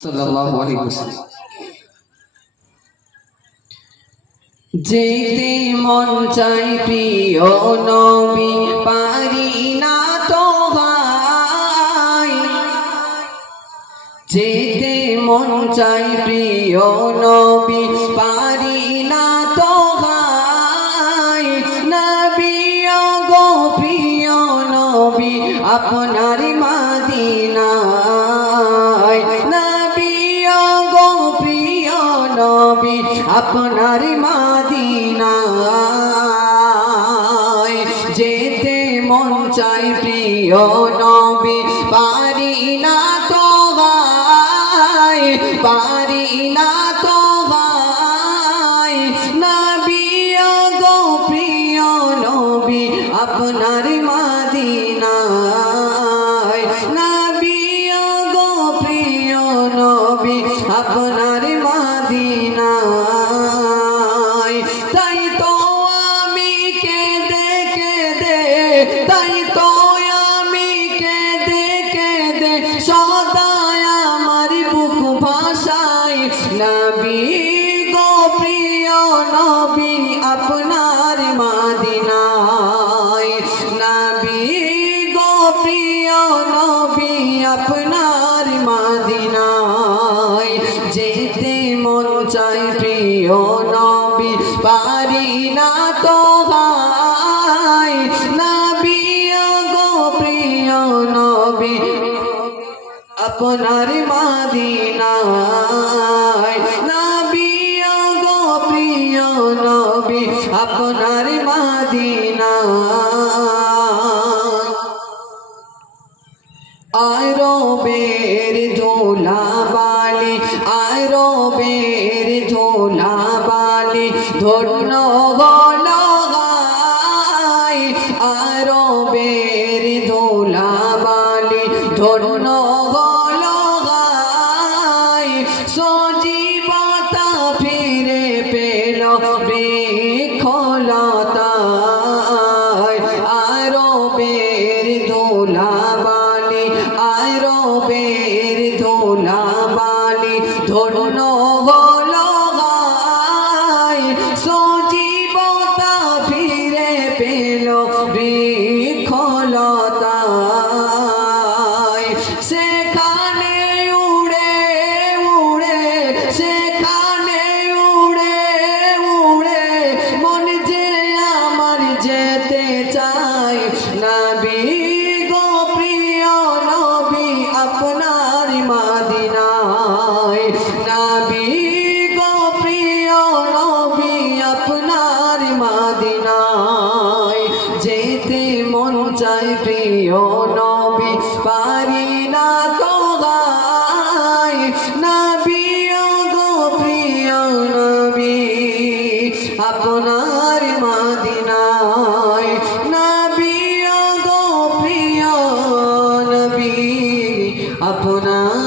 সাল্লাল্লাহু আলাইহি ওয়াসাল্লাম। যেতে মন চাই প্রিয় নবী, পারি না তো ভাই। যেতে মন চাই প্রিয় নবী, পারি না তো ভাই। নবী গো প্রিয় নবী, আপনার মদিনায়। নবী গো প্রিয় নবী, আপনার মদিনায়। যেতে মন চাই প্রিয় নবী, পারি না তো ভাই, পারি না তো ভাই। নবী গো প্রিয় নবী, আপনার মদিনায়। নবী গো প্রিয় নবী, আপনার মদিনায়। তাই তো আমি কেঁদে কেঁদে, তাই তো আমি কেঁদে কেঁদে সদায় আমার বুক ভাষাই। নবী গো প্রিয় নবী, আপনার মদিনায়। নবী গো প্রিয় নবী, আপনার মদিনায়। যেতে মন চাই প্রিয় নবী, পারি না তো ভাই। নবী গো প্রিয় নবী, আপনার মদিনায়। নবী গো প্রিয় নবী, আপনার মদিনায়। আরবের ধুলা বালি, আরবের ধুলা বালি, ধন্য গল গাই। আরবের ধুলা বালি, ধন্য গল গাই। সজীবতা ফিরে পেল বৃক্ষলতায়। আরবের ধুলা বালি, আরবের ধুলা বালি, ধন্য গল গাই। সজীবতা ফিরে পেল বৃক্ষলতায়। সেখানে উড়ে উড়ে, সেখানে উড়ে উড়ে মন যে আমার যেতে চাই। নবী গো প্রিয় নবী, আপনার মদিনায়। নবী গো প্রিয় নবী, আপনার মদিনায়। যেতে মন চাই প্রিয় নবী, পারি না তো ভাই। নবী গো প্রিয় নবী, আপনার মদিনায়। নবী গো প্রিয় নবী, আপনার